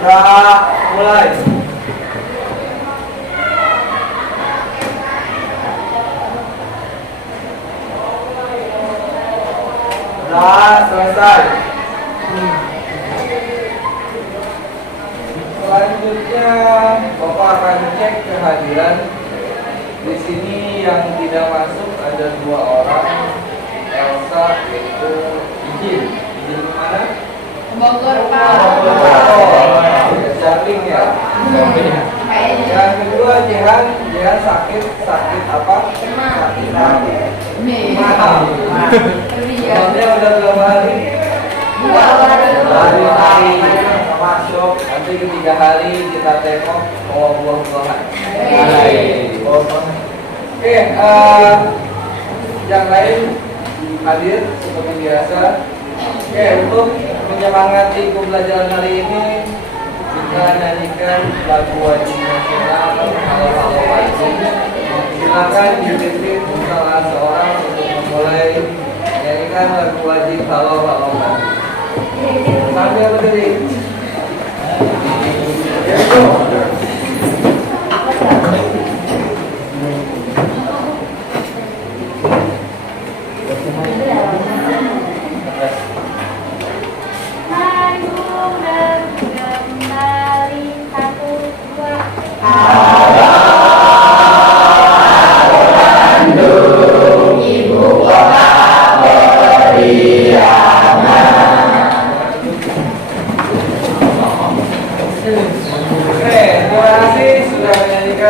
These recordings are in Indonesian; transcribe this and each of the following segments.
Mulai. Selesai. Selanjutnya, Bapak akan cek kehadiran. Di sini yang tidak masuk ada 2 orang, Elsa yaitu Izin. Izin kemana? Bogor, Pak. Samping ya. Yang kedua Jihan sakit apa? Sakit hati. Mahal. Dia udah berapa hari? 2 hari. Masuk. Nanti ketiga hari kita tengok buah-buahan. Oke, yang lain hadir seperti biasa. Oke, untuk menyemangati pembelajaran hari ini kita nyanyikan lagu wajib nasional Halo Wajib. Silakan dipimpin salah seorang untuk memulai menyanyikan lagu wajib Halo Wajib. Sambil berdiri.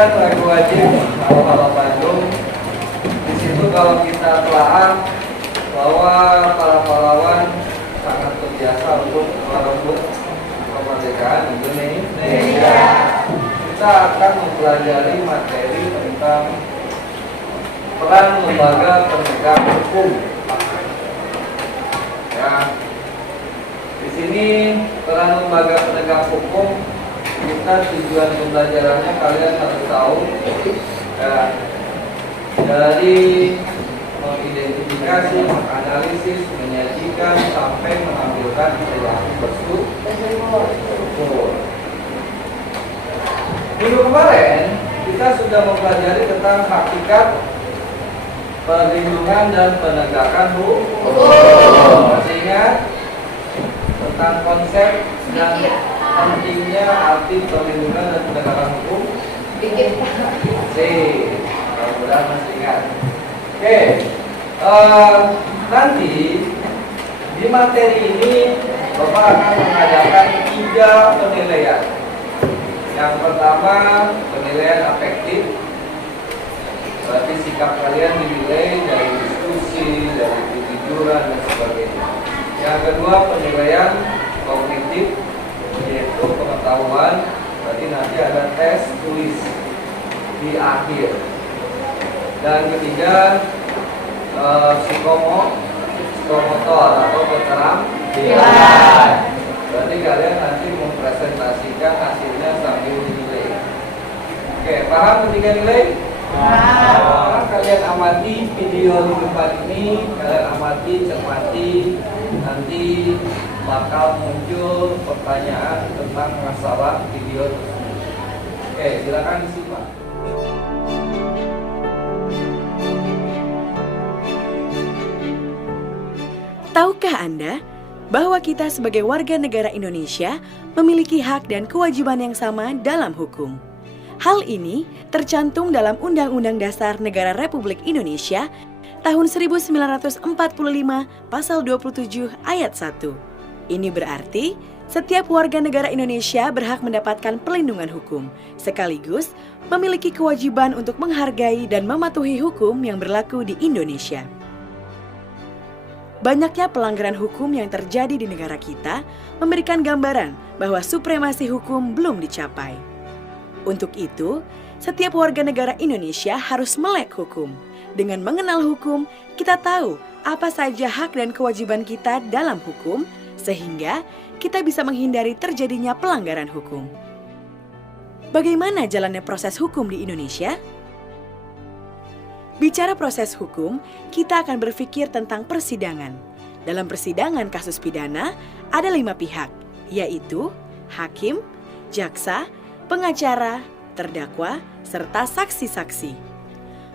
Lagu wajib Halo Bandung. Di situ kalau kita telah bahwa para pahlawan sangat berjasa untuk merebut kemerdekaan Indonesia. Kita akan mempelajari materi tentang peran lembaga penegak hukum. Ya, di sini peran lembaga penegak hukum. Kita tujuan pembelajarannya kalian harus tahu ya, dari mengidentifikasi, menganalisis, menyajikan sampai mengambilkan perilaku bersyukur. Minggu kemarin kita sudah mempelajari tentang hakikat perlindungan dan penegakan hukum. Masih ingat tentang konsep dan pentingnya arti perlindungan dan penegakan hukum? Mudah-mudahan masih ingat. Oke, nanti di materi ini Bapak akan mengadakan 3 penilaian. Yang pertama penilaian afektif, berarti sikap kalian dinilai dari diskusi, dari kejujuran dan sebagainya. Yang kedua penilaian kognitif, yaitu pengetahuan, berarti nanti ada tes tulis di akhir. Dan ketiga psikomotor atau keterampilan, berarti kalian nanti mempresentasikan hasilnya sambil dinilai. Oke, paham ketiga nilai? Paham. Kalian amati video di depan ini, kalian amati, cermati, nanti bakal muncul pertanyaan tentang masalah video tersebut. Oke, silakan disimak. Tahukah Anda bahwa kita sebagai warga negara Indonesia memiliki hak dan kewajiban yang sama dalam hukum? Hal ini tercantum dalam Undang-Undang Dasar Negara Republik Indonesia tahun 1945 pasal 27 ayat 1. Ini berarti setiap warga negara Indonesia berhak mendapatkan perlindungan hukum, sekaligus memiliki kewajiban untuk menghargai dan mematuhi hukum yang berlaku di Indonesia. Banyaknya pelanggaran hukum yang terjadi di negara kita memberikan gambaran bahwa supremasi hukum belum dicapai. Untuk itu, setiap warga negara Indonesia harus melek hukum. Dengan mengenal hukum, kita tahu apa saja hak dan kewajiban kita dalam hukum, sehingga kita bisa menghindari terjadinya pelanggaran hukum. Bagaimana jalannya proses hukum di Indonesia? Bicara proses hukum, kita akan berpikir tentang persidangan. Dalam persidangan kasus pidana, ada 5 pihak, yaitu hakim, jaksa, pengacara, terdakwa, serta saksi-saksi.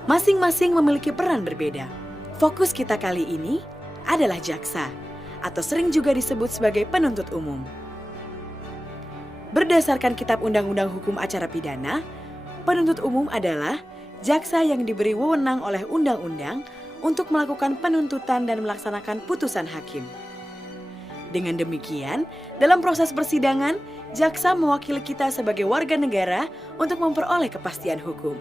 Masing-masing memiliki peran berbeda. Fokus kita kali ini adalah jaksa, atau sering juga disebut sebagai penuntut umum. Berdasarkan Kitab Undang-Undang Hukum Acara Pidana, penuntut umum adalah jaksa yang diberi wewenang oleh undang-undang untuk melakukan penuntutan dan melaksanakan putusan hakim. Dengan demikian, dalam proses persidangan, jaksa mewakili kita sebagai warga negara untuk memperoleh kepastian hukum.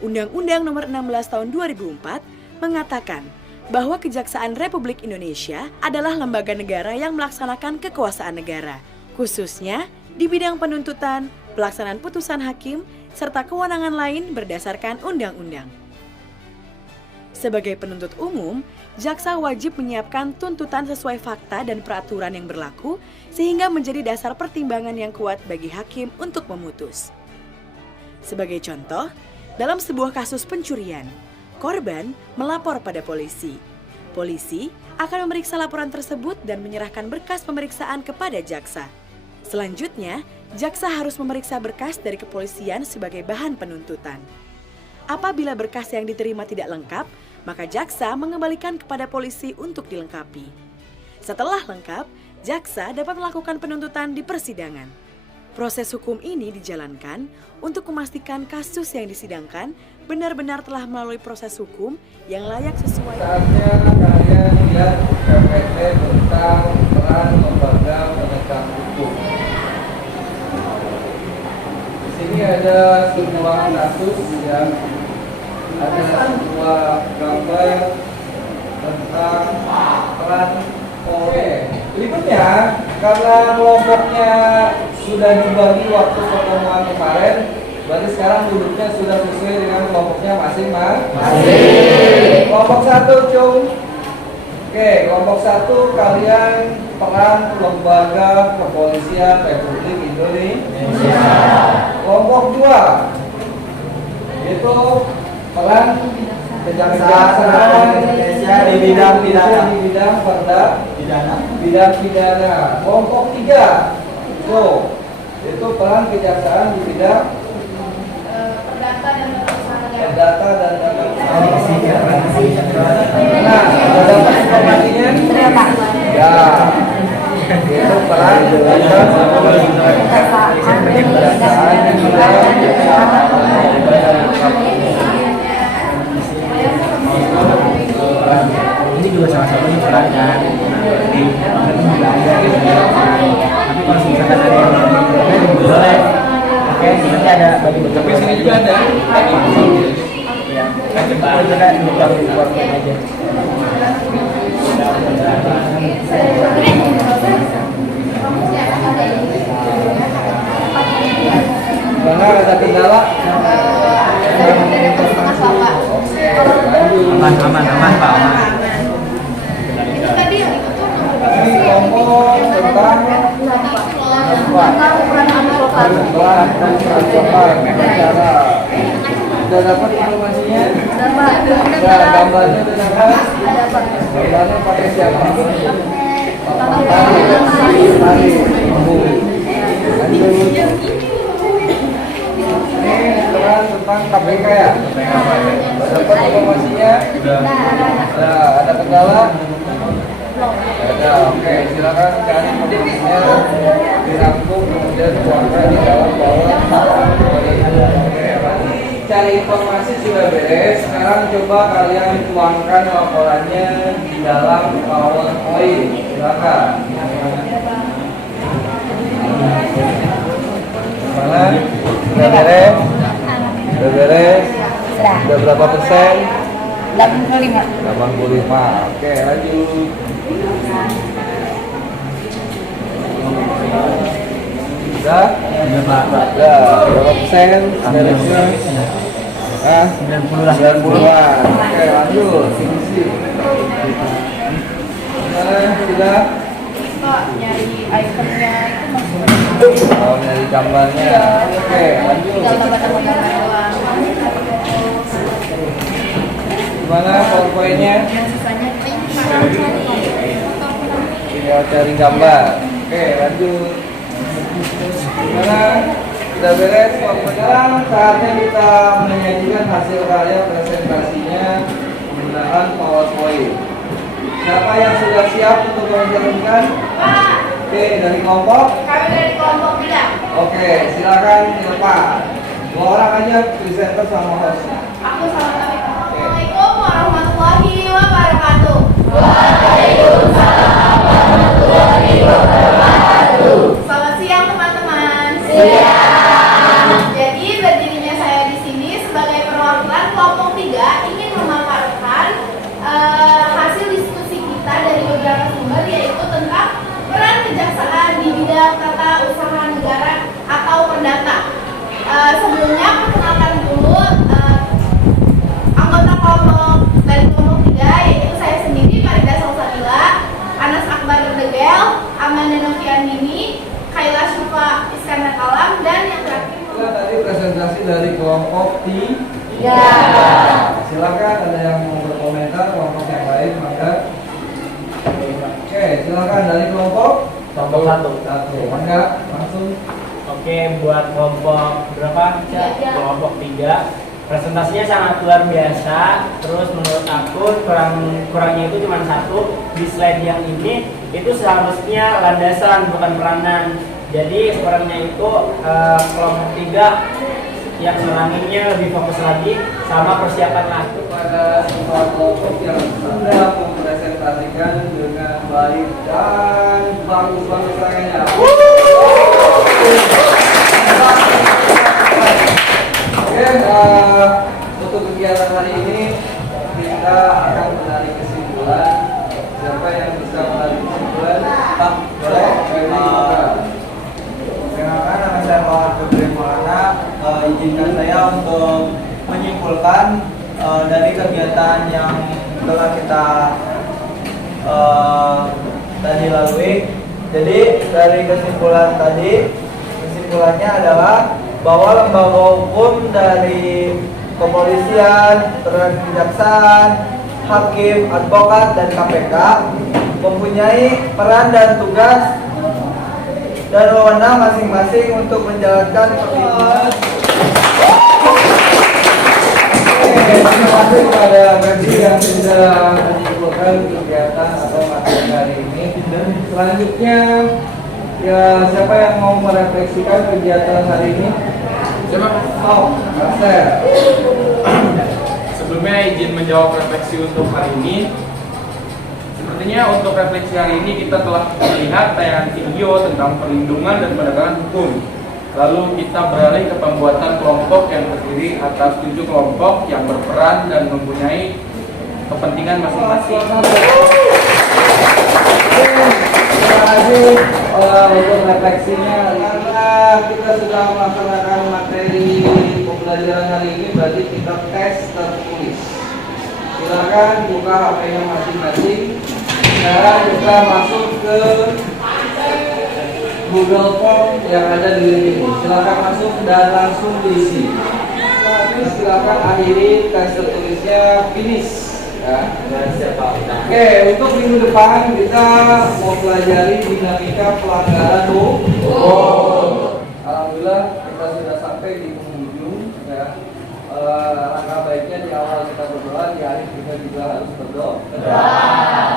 Undang-Undang Nomor 16 Tahun 2004 mengatakan bahwa Kejaksaan Republik Indonesia adalah lembaga negara yang melaksanakan kekuasaan negara, khususnya di bidang penuntutan, pelaksanaan putusan hakim, serta kewenangan lain berdasarkan undang-undang. Sebagai penuntut umum, jaksa wajib menyiapkan tuntutan sesuai fakta dan peraturan yang berlaku sehingga menjadi dasar pertimbangan yang kuat bagi hakim untuk memutus. Sebagai contoh, dalam sebuah kasus pencurian, korban melapor pada polisi. Polisi akan memeriksa laporan tersebut dan menyerahkan berkas pemeriksaan kepada jaksa. Selanjutnya, jaksa harus memeriksa berkas dari kepolisian sebagai bahan penuntutan. Apabila berkas yang diterima tidak lengkap, maka jaksa mengembalikan kepada polisi untuk dilengkapi. Setelah lengkap, jaksa dapat melakukan penuntutan di persidangan. Proses hukum ini dijalankan untuk memastikan kasus yang disidangkan benar-benar telah melalui proses hukum yang layak sesuai. Saatnya kalian lihat PPT tentang peran lembaga penegak hukum. Di sini ada sebuah kasus yang ada sebuah gambar tentang peran Polri. Berikutnya, karena kelompoknya sudah dibagi waktu pertemuan kemarin, berarti sekarang duduknya sudah sesuai dengan kelompoknya masing-masing. Kelompok 1, Cung. Oke, kelompok 1 kalian peran lembaga kepolisian Republik Indonesia. Kelompok 2 itu peran Kejaksaan Indonesia di bidang pidana. Di bidang bidang pidana. Kelompok 3 itu peran kejaksaan di bidang perdata dan data. Nah, ada dapat informasinya? Ya, itu peran ini juga sama-sama ini perannya di juga ada tapi kalau misalkan ada yang boleh oke nanti ada bagi tapi sini juga ada ya kita buka aja mana ada kendala? aman Pak aman. Ini ngomong tentang cara. Sudah dapat informasinya? Ya, gambarnya sudah dapat. Gambarnya pakai siapa? Ini peran tentang KPK ya? Dapat informasinya? Nah, ada kendala? Ada, oke, silakan cari informasinya, dirangkum, kemudian tuangkan di dalam bawah. Cari informasi sudah beres, sekarang coba kalian tuangkan laporannya di dalam PowerPoint, silakan. Mana? Sudah beres? Sudah beres? Sudah berapa persen? 85. 85. Oke, lanjut. Sudah? Iya Pak. Sudah. Berapa persen? Beresnya? 90-an. Oke, lanjut. Sudah? Pak, nyari ikonnya itu masuk. Oh, nyari gambarnya. Oke, lanjut. Tinggal tambah-tambah gambar doang. Gimana PowerPoint-nya? Sisanya Tinggal cari gambar. Oke, lanjut. sudah beres. Sekarang saatnya kita menyajikan hasil karya presentasinya menggunakan PowerPoint. Siapa yang sudah siap untuk menjalankan? Pak, Oke, dari kelompok. kami dari kelompok 3. Oke, silakan Pak. 2 orang aja presenter sama hostnya. Aku sama kami. Assalamualaikum warahmatullahi wabarakatuh. Selamat siang teman-teman. Jadi berdirinya saya di sini sebagai perwakilan kelompok 3 ingin memaparkan hasil diskusi kita dari beberapa sumber, yaitu tentang peran kejaksaan di bidang tata usaha negara atau perdata. Sebelumnya perkenalkan dulu anggota kelompok dari kelompok 3, yaitu saya sendiri Farida Salsabila, Anas Akbar Degel, Amanda Noviandini, Kaila Syufa Iskandar Kalam, dan yang terakhir Tadi presentasi dari kelompok 3. Silakan, ada yang mau berkomentar kelompok yang lain, maka. Oke, silakan dari kelompok Kelompok 1. Maka langsung. Oke, buat kelompok berapa? Kelompok 3. Presentasinya sangat luar biasa. Terus menurut aku kurangnya itu cuma satu. Di slide yang ini itu seharusnya landasan bukan peranan. Jadi kurangnya itu kelompok 3 yang menanginya lebih fokus lagi sama persiapan lah. Kepada semua kelompok yang sudah mempresentasikan dengan baik dan bagus-bagus lagi. Oke, untuk kegiatan hari ini kita akan menarik kesimpulan. Siapa yang bisa menarik kesimpulan? Pak, boleh? Perkenalkan, nama saya Muhammad Febri Maulana. Izinkan saya untuk menyimpulkan dari kegiatan yang telah kita tadi lalui. Jadi dari kesimpulannya adalah bahwa lembaga hukum dari kepolisian, kejaksaan, hakim, advokat, dan KPK mempunyai peran dan tugas dan wewenang masing-masing untuk menjalankan perlindungan. Terima kasih kepada Gaji yang sudah menyimpulkan kegiatan atau materi hari ini. Dan selanjutnya, ya siapa yang mau merefleksikan kegiatan hari ini? Siapa? Oh, Master. Sebelumnya izin menjawab refleksi untuk hari ini. Sepertinya untuk refleksi hari ini kita telah melihat tayangan video tentang perlindungan dan penegakan hukum. Lalu kita beralih ke pembuatan kelompok yang terdiri atas 7 kelompok yang berperan dan mempunyai kepentingan masing-masing. Terima kasih untuk refleksinya. Karena kita sudah melaksanakan materi pembelajaran hari ini, berarti kita tes tertulis. Silakan buka HP-nya masing-masing. Sekarang kita masuk ke Google Form yang ada di link ini. Silakan masuk dan langsung diisi. Silakan akhiri tes tertulisnya, finish. Ya. Oke, untuk minggu depan kita mau pelajari dinamika pelanggaran hukum. Alhamdulillah kita sudah sampai di penghujung. Ya. Langkah baiknya di awal kita berdoa, di akhir kita juga harus berdoa.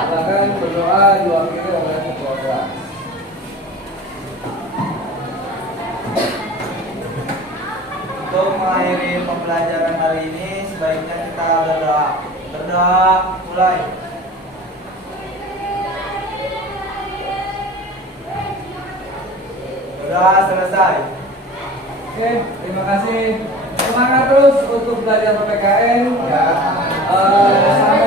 Silakan berdoa diwakili oleh keluarga. Untuk mengakhiri pembelajaran hari ini, sebaiknya kita berdoa. Berdoa, mulai. Berdoa selesai. Oke, terima kasih. Semangat terus untuk belajar PPKN. Ya. Sampai